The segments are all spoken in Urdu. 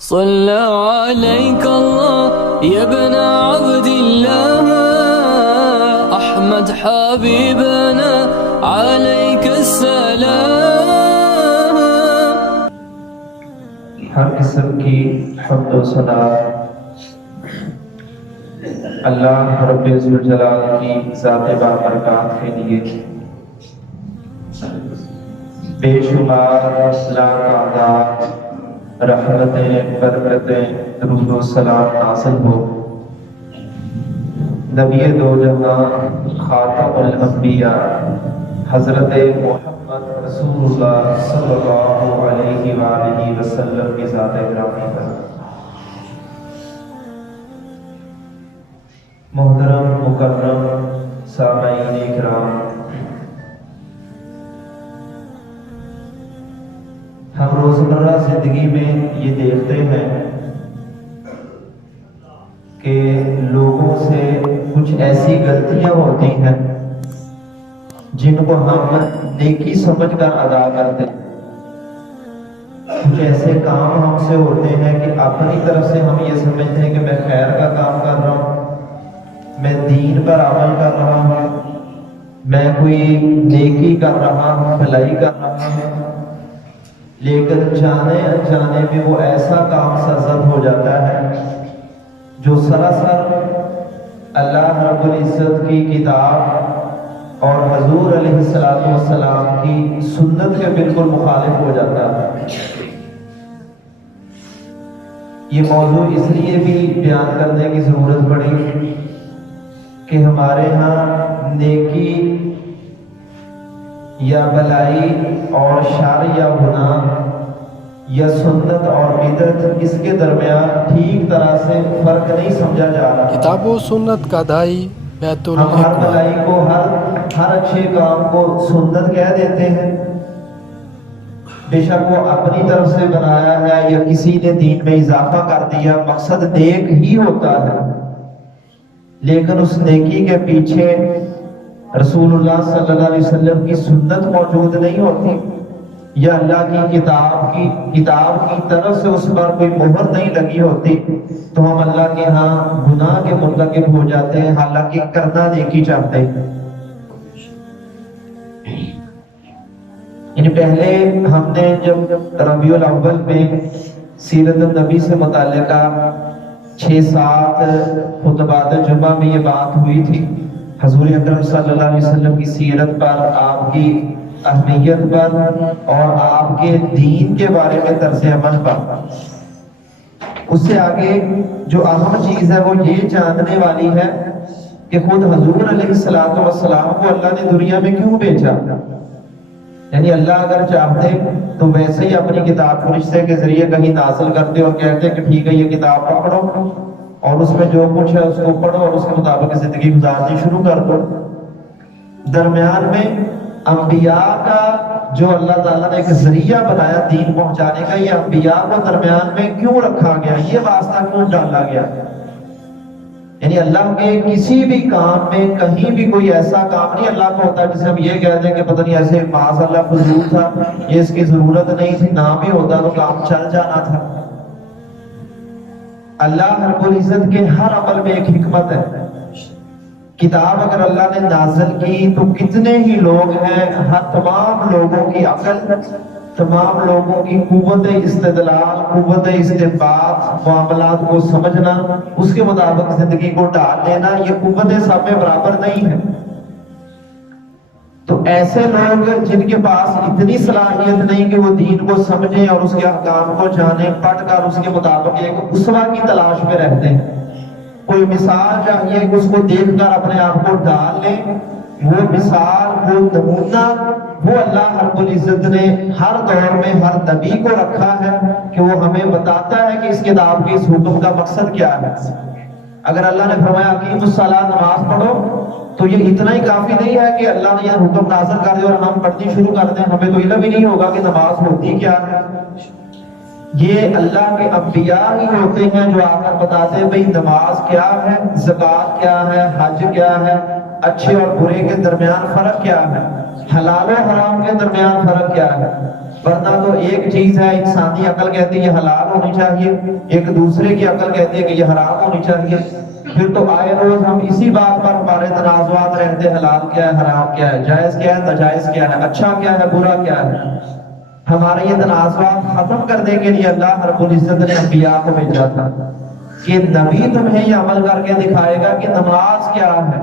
صلى عليك الله يا ابن عبد الله أحمد حبيبنا عليك السلام. ہر قسم کی حمد و ثنا اللہ رب ذوالجلال کی ذات بابرکات کے لیے بے شمار لاکھ تعداد رحمتیں برکتیں درود و سلام نازل ہو نبی دو جہاں خاتم الانبیاء حضرت محمد رسول اللہ صلی اللہ علیہ وآلہ وسلم کی ذات گرامی پر. محترم مکرم سامعین اکرام، ہم روزمرہ زندگی میں یہ دیکھتے ہیں کہ لوگوں سے کچھ ایسی غلطیاں ہوتی ہیں جن کو ہم نیکی سمجھ کر ادا کرتے ہیں. کچھ ایسے کام ہم سے ہوتے ہیں کہ اپنی طرف سے ہم یہ سمجھتے ہیں کہ میں خیر کا کام کر رہا ہوں، میں دین پر عمل کر رہا ہوں، میں کوئی نیکی کر رہا ہوں، بھلائی کر رہا ہوں، لیکن جانے انجانے میں وہ ایسا کام سرزد ہو جاتا ہے جو سراسر اللہ رب العزت کی کتاب اور حضور علیہ السلام کی سنت کے بالکل مخالف ہو جاتا ہے. یہ موضوع اس لیے بھی بیان کرنے کی ضرورت پڑی کہ ہمارے ہاں نیکی یا بلائی اور شر یا گناہ یا سنت اور بدعت اس کے درمیان ٹھیک طرح سے فرق نہیں سمجھا جا رہا. کتاب و سنت کا دائی بیت ہم ہر الحکمہ. بلائی کو ہر اچھے کام کو سنت کہہ دیتے ہیں، بے شک وہ اپنی طرف سے بنایا ہے یا کسی نے دین میں اضافہ کر دیا، مقصد نیک ہی ہوتا ہے، لیکن اس نیکی کے پیچھے رسول اللہ صلی اللہ علیہ وسلم کی سنت موجود نہیں ہوتی یا اللہ کی کتاب کی طرف سے اس پر کوئی مہر نہیں لگی ہوتی، تو ہم اللہ کے ہاں گناہ کے مرتکب ہو جاتے ہیں، حالانکہ کرنا نیکی چاہتے ہیں. یعنی پہلے ہم نے جب ربیع الاول میں سیرت النبی سے متعلقہ 6-7 خطبات جمعہ میں یہ بات ہوئی تھی حضور اکرم صلی اللہ علیہ وسلم کی سیرت پر، آپ کی اہمیت پر اور آپ کے دین کے بارے میں طرز عمل پر. اس سے آگے جو اہم چیز ہے وہ یہ جاننے والی ہے کہ خود حضور علیہ السلام کو اللہ نے دنیا میں کیوں بھیجا. یعنی اللہ اگر چاہتے تو ویسے ہی اپنی کتاب کو رشتے کے ذریعے کہیں نازل کرتے اور کہتے کہ ٹھیک ہے یہ کتاب پکڑو اور اس میں جو کچھ ہے اس کو پڑھو اور اس کے مطابق زندگی گزارنی شروع کر دو. درمیان میں انبیاء کا جو اللہ تعالیٰ نے ایک ذریعہ بنایا دین پہنچانے کا، یہ انبیاء کو درمیان میں کیوں رکھا گیا، یہ واسطہ کیوں ڈالا گیا. یعنی اللہ کے کسی بھی کام میں کہیں بھی کوئی ایسا کام نہیں اللہ کو ہوتا جسے ہم یہ کہتے ہیں کہ پتہ نہیں ایسے معاذ اللہ فضول تھا، یہ اس کی ضرورت نہیں تھی، نہ بھی ہوتا تو کام چل جانا تھا. اللہ رب العزت کے ہر عمل میں ایک حکمت ہے. کتاب اگر اللہ نے نازل کی تو کتنے ہی لوگ ہیں، ہر تمام لوگوں کی عقل، تمام لوگوں کی قوت استدلال، قوت استنباط، معاملات کو سمجھنا، اس کے مطابق زندگی کو ڈال لینا، یہ قوتیں سب میں برابر نہیں ہے. تو ایسے لوگ جن کے پاس اتنی صلاحیت نہیں کہ وہ دین کو سمجھیں اور اس کے احکام کو جانیں، پڑھ کر اس کے مطابق ایک اسوہ کی تلاش میں رہتے ہیں، کوئی مثال چاہیے کہ اس کو دیکھ کر اپنے آپ کو ڈال لیں، وہ مثال، وہ نمونہ، وہ اللہ رب العزت نے ہر دور میں ہر نبی کو رکھا ہے کہ وہ ہمیں بتاتا ہے کہ اس کتاب کے اس حکم کا مقصد کیا ہے. اگر اللہ نے فرمایا اقیموا الصلاۃ، نماز پڑھو، تو یہ اتنا ہی کافی نہیں ہے کہ اللہ نے یہ حکم نازل کر دیا اور ہم پڑھنی شروع کر دیں، ہمیں تو علم ہی نہیں ہوگا کہ نماز ہوتی کیا ہے. یہ اللہ کے انبیاء ہی ہوتے ہیں جو آ کر بتاتے ہیں بھئی نماز کیا ہے، زکوٰۃ کیا ہے، حج کیا ہے، اچھے اور برے کے درمیان فرق کیا ہے، حلال و حرام کے درمیان فرق کیا ہے. ورنہ تو ایک چیز ہے انسانی عقل کہتی ہے یہ حلال ہونی چاہیے، ایک دوسرے کی عقل کہتی ہے کہ یہ حرام ہونی چاہیے، پھر تو آئے روز ہم اسی بات پر ہمارے تنازعات رہتے، حلال کیا ہے حرام کیا ہے، جائز کیا ہے ناجائز کیا ہے، اچھا کیا ہے برا کیا ہے۔ ہمارے یہ تنازعات ختم کرنے کے لیے اللہ رب العزت نے انبیاء کو بھیجا تھا کہ نبی تمہیں یہ عمل کر کے دکھائے گا کہ نماز کیا ہے،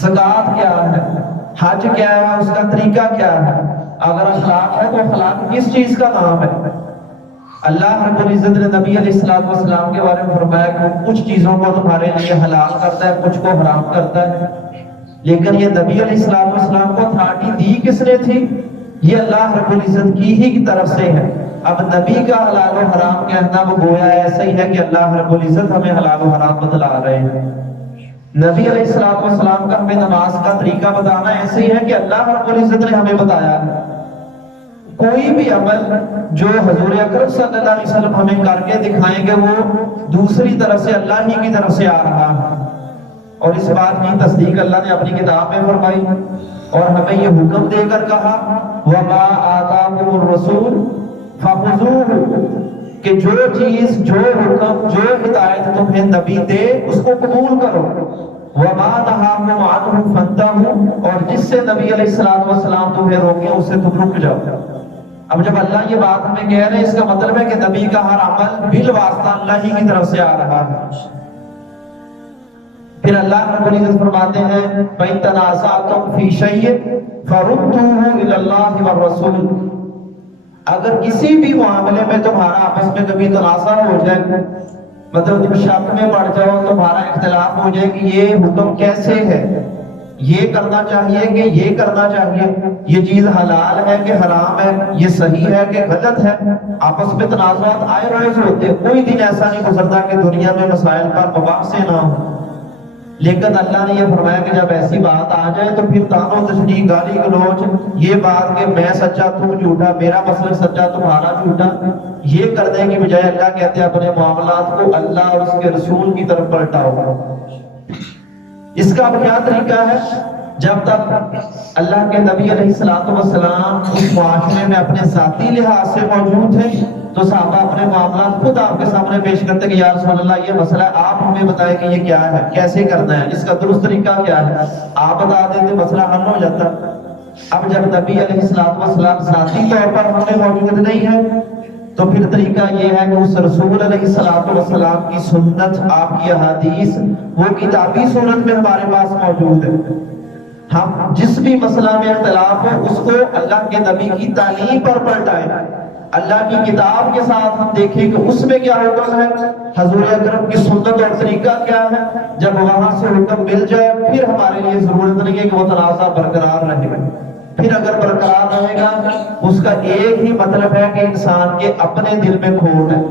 زکوٰۃ کیا ہے، حج کیا ہے، اس کا طریقہ کیا ہے، اگر اخلاق ہے تو اخلاق کس چیز کا نام ہے۔ اللہ رب العزت نے نبی علیہ السلام کے بارے میں فرمایا کہ وہ کچھ چیزوں کو تمہارے لیے حلال کرتا ہے، کچھ کو حرام کرتا ہے، لیکن یہ نبی علیہ السلام کو اتھارٹی دی کس نے تھی؟ یہ اللہ رب العزت کی ہی کی طرف سے ہے۔ اب نبی کا حلال و حرام کہنا وہ گویا ایسا ہی ہے کہ اللہ رب العزت ہمیں حلال و حرام بتلا رہے ہیں۔ نبی علیہ السلام کا ہمیں نماز کا طریقہ بتانا ایسے ہی ہے کہ اللہ رب العزت نے ہمیں بتایا ہے۔ کوئی بھی عمل جو حضور اکرم صلی اللہ علیہ وسلم ہمیں کر کے دکھائیں گے وہ دوسری طرف سے اللہ ہی کی طرف سے آ رہا ہے، اور اس بات کی تصدیق اللہ نے اپنی کتاب میں فرمائی اور ہمیں یہ حکم دے کر کہا وَمَا آتَاكُمُ الرَّسُولُ فَخُذُوهُ، کہ جو چیز، جو حکم، جو ہدایت تمہیں نبی دے اس کو قبول کرو، وَمَا نَهَاكُمْ عَنْهُ فَانْتَهُوا، اور جس سے نبی علیہ السلام تمہیں روکے اس سے تم رک جاؤ۔ اب جب اللہ یہ بات ہمیں کہہ رہے ہیں اس کا مطلب ہے کہ نبی کا ہر عمل بالواسطہ اللہ ہی کی طرف سے آ رہا ہے۔ پھر اللہ رب العزت فرماتے ہیں فَإِن تَنَازَعْتُمْ فِي شَيْءٍ فَرُدُّوهُ إِلَى اللَّهِ وَالرَّسُولِ، اگر کسی بھی معاملے میں تمہارا آپس میں کبھی تنازع ہو جائے، مطلب تم شک میں پڑ جاؤ، تمہارا اختلاف ہو جائے کہ یہ حکم کیسے ہے، یہ کرنا چاہیے کہ یہ کرنا چاہیے، یہ چیز حلال ہے کہ حرام ہے، یہ صحیح ہے کہ غلط ہے، آپس میں تنازعات آئے روز ہوتے، کوئی دن ایسا نہیں گزرتا کہ دنیا میں مسائل پر مباحثے نہ ہوں۔ لیکن اللہ نے یہ فرمایا کہ جب ایسی بات آ جائے تو پھر تان و تشنیع، گالی گلوچ، یہ بات کہ میں سچا تم جھوٹا، میرا مسئلہ سچا تمہارا جھوٹا، یہ کرنے کی بجائے اللہ کہتے ہیں اپنے معاملات کو اللہ اور اس کے رسول کی طرف پلٹاؤ۔ اس کا کیا طریقہ ہے؟ جب تک اللہ کے نبی علیہ السلام اس معاشرے میں اپنے ذاتی لحاظ سے موجود تھے تو صحابہ اپنے معاملات خود آپ کے سامنے پیش کرتے کہ یا رسول اللہ یہ مسئلہ ہے، آپ ہمیں بتائیں کہ یہ کیا ہے، کیسے کرنا ہے، اس کا درست طریقہ کیا ہے، آپ بتا دیتے مسئلہ حل ہو جاتا۔ اب جب نبی علیہ السلام ذاتی طور پر ہمیں موجود نہیں ہے تو پھر طریقہ یہ ہے کہ اس رسول علیہ السلام کی سنت، آپ کی احادیث، وہ کتابی صورت میں ہمارے پاس موجود ہے۔ ہم جس بھی مسئلہ میں اختلاف ہو اس کو اللہ کے نبی کی تعلیم پر پلٹائیں، اللہ کی کتاب کے ساتھ ہم دیکھیں کہ اس میں کیا حکم ہے، حضور اکرم کی سنت اور طریقہ کیا ہے۔ جب وہاں سے حکم مل جائے پھر ہمارے لیے ضرورت نہیں ہے کہ وہ تنازع برقرار رہے گا۔ پھر اگر برقرار رہے گا اس کا ایک ہی مطلب ہے کہ انسان کے اپنے دل میں کھوٹ ہے،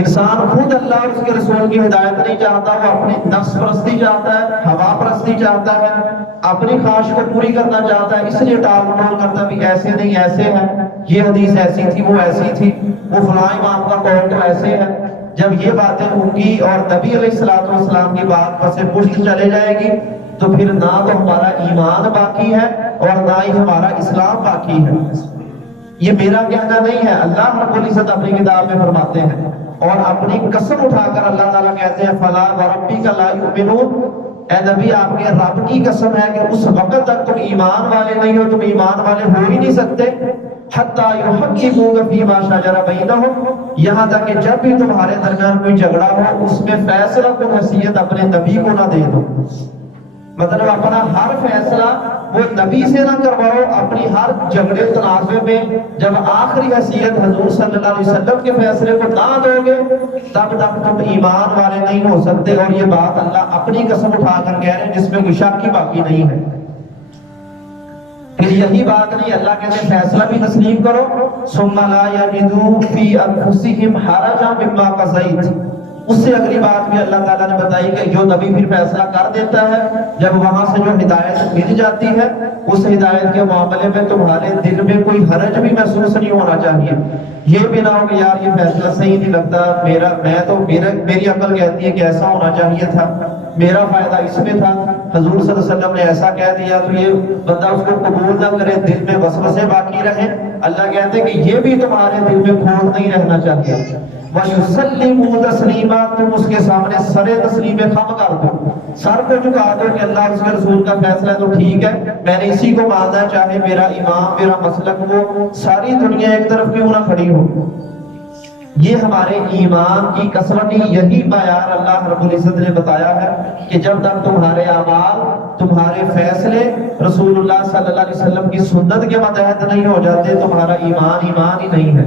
انسان خود اللہ اور اس کے رسول کی ہدایت نہیں چاہتا، وہ اپنی نفس پرستی چاہتا ہے، ہوا پرستی چاہتا ہے، اپنی خواہش کو پوری کرنا چاہتا ہے، اس لیے ٹال مٹول کرتا بھی ایسے نہیں ایسے ہے، یہ حدیث ایسی تھی وہ ایسی تھی، وہ فلاں امام کا قول تو ایسے ہے۔ جب یہ باتیں ہوں گی اور نبی علیہ السلام کی بات پر سے پشت چلے جائے گی تو پھر نہ تو ہمارا ایمان باقی ہے اور نہ ہی ہمارا اسلام باقی ہے۔ یہ میرا کہنا نہیں ہے، اللہ رب العزت اپنی کتاب میں فرماتے ہیں اور اپنی قسم اٹھا کر اللہ تعالیٰ کہتے ہیں فَلَا وَرَبِّكَ لَا يُؤْمِنُونَ، اے نبی آپ کے رب کی قسم ہے کہ اس وقت تک تم ایمان والے نہیں ہو، تم ایمان والے ہو ہی نہیں سکتے، حَتَّى يُحَكِّمُوكَ فِي مَا شَجَرَ بَيْنَهُمْ، یہاں تک کہ جب بھی تمہارے درمیان کوئی جھگڑا ہو اس میں فیصلہ کو حیثیت اپنے نبی کو نہ دے دو، مطلب اپنا ہر فیصلہ وہ نبی سے نہ کرواؤ، اپنی ہر جھگڑے تنازع میں جب آخری حیثیت حضور صلی اللہ علیہ وسلم کے فیصلے کو نہ دو گے تب تک تم ایمان والے نہیں ہو سکتے۔ اور یہ بات اللہ اپنی قسم اٹھا کر کہہ رہے ہیں جس میں کوئی شک کی باقی نہیں ہے۔ پھر یہی بات نہیں، اللہ کہتے ہیں فیصلہ بھی تسلیم کرو ثم لا يجدوا في انفسهم حرجا مما قضيت، اس سے اگلی بات بھی اللہ تعالیٰ نے بتائی کہ جو نبی پھر فیصلہ کر دیتا ہے جب وہاں سے جو ہدایت مل جاتی ہے اس ہدایت کے معاملے میں تمہارے دل میں کوئی حرج بھی محسوس نہیں ہونا چاہیے، یہ بھی نہ ہو کہ یار یہ فیصلہ صحیح نہیں لگتا، میری عقل کہتی ہے کہ ایسا ہونا چاہیے تھا، میرا فائدہ اس میں تھا، حضور صلی اللہ علیہ وسلم نے ایسا کہہ دیا تو یہ بندہ اس کو قبول نہ کرے، دل میں وسوسے باقی رہے۔ اللہ کہتے ہیں کہ یہ بھی تمہارے دل میں کھوٹ نہیں رہنا چاہیے. وَيُسَلِّمُوا تَسْلِيمًا، تم اس کے سامنے سر تسلیم خم کر دو، سر کو جھکا دو کہ اللہ اس کے رسول کا فیصلہ ہے تو ٹھیک ہے، میں نے اسی کو ماننا، چاہے میرا امام میرا مسلک وہ ساری دنیا ایک طرف کیوں نہ کھڑی ہو. یہ ہمارے ایمان کی کثرتی یہی معیار اللہ رب العزت نے بتایا ہے کہ جب تک تمہارے اعمال تمہارے فیصلے رسول اللہ صلی اللہ علیہ وسلم کی سنت کے ماتحت نہیں ہو جاتے تمہارا ایمان ایمان ہی نہیں ہے.